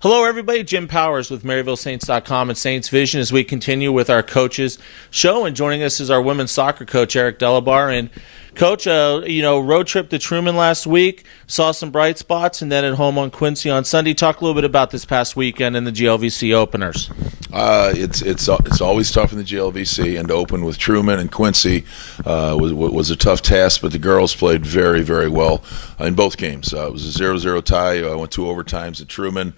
Hello, everybody. Jim Powers with MaryvilleSaints.com and Saints Vision as we continue with our coaches show. And joining us is our women's soccer coach, Eric Delabar. And Coach, road trip to Truman last week, saw some bright spots, and then at home on Quincy on Sunday. Talk a little bit about this past weekend in the GLVC openers. It's always tough in the GLVC, and to open with Truman and Quincy was a tough task, but the girls played very, very well in both games. It was a 0-0 tie. I went 2 overtimes at Truman.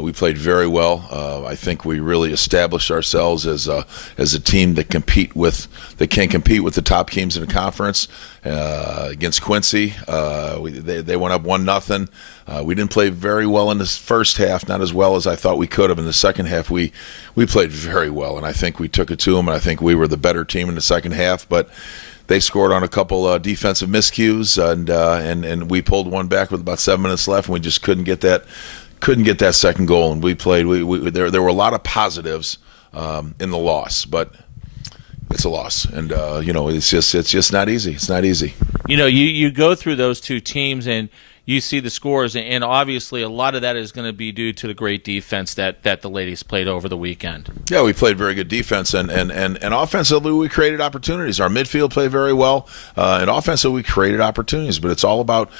We played very well. I think we really established ourselves as a team that can compete with the top teams in the conference. Against Quincy, they went up 1-0. We didn't play very well in the first half, not as well as I thought we could have. In the second half, we played very well, and I think we took it to them, and I think we were the better team in the second half. But they scored on a couple defensive miscues, and we pulled one back with about 7 minutes left, and we just couldn't get that second goal. And we played. There were a lot of positives in the loss, but it's a loss, and it's just not easy. It's not easy. You go through those two teams and you see the scores, and obviously a lot of that is going to be due to the great defense that the ladies played over the weekend. Yeah, we played very good defense, and offensively we created opportunities. Our midfield played very well, and offensively we created opportunities. But it's all about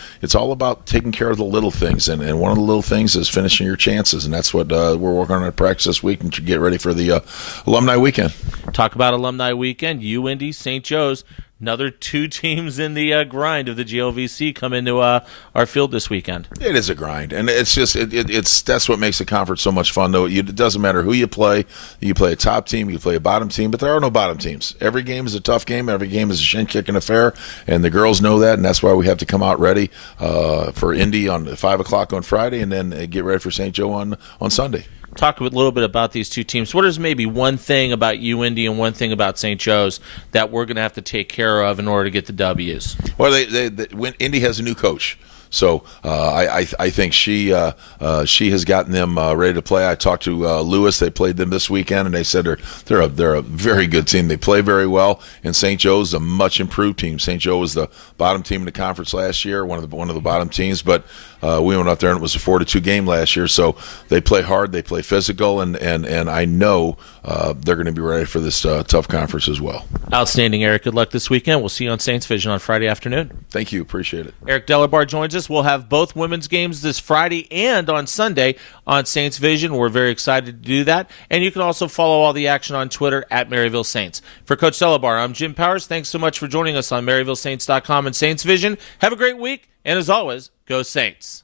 taking care of the little things, and one of the little things is finishing your chances, and that's what we're working on at practice this week and to get ready for the alumni weekend. Talk about alumni weekend. UIndy, St. Joe's. Another 2 teams in the grind of the GLVC come into our field this weekend. It is a grind, and it's just that's what makes the conference so much fun. Though it doesn't matter who you play. You play a top team, you play a bottom team, but there are no bottom teams. Every game is a tough game. Every game is a shin-kicking affair, and the girls know that, and that's why we have to come out ready for Indy on 5 o'clock on Friday, and then get ready for St. Joe on Sunday. Talk a little bit about these 2 teams. What is maybe one thing about UIndy and one thing about St. Joe's that we're going to have to take care of in order to get the W's? Well, when Indy has a new coach. So I think she has gotten them ready to play. I talked to Lewis. They played them this weekend, and they said they're a very good team. They play very well, and St. Joe's a much improved team. St. Joe was the bottom team in the conference last year, one of the bottom teams, but we went out there and it was a 4-2 game last year. So they play hard, they play physical, and I know they're going to be ready for this tough conference as well. Outstanding, Eric. Good luck this weekend. We'll see you on Saints Vision on Friday afternoon. Thank you. Appreciate it. Eric Delabar joins us. We'll have both women's games this Friday and on Sunday on Saints Vision. We're very excited to do that. And you can also follow all the action on Twitter at Maryville Saints. For Coach Delabar, I'm Jim Powers. Thanks so much for joining us on MaryvilleSaints.com and Saints Vision. Have a great week. And as always, go Saints.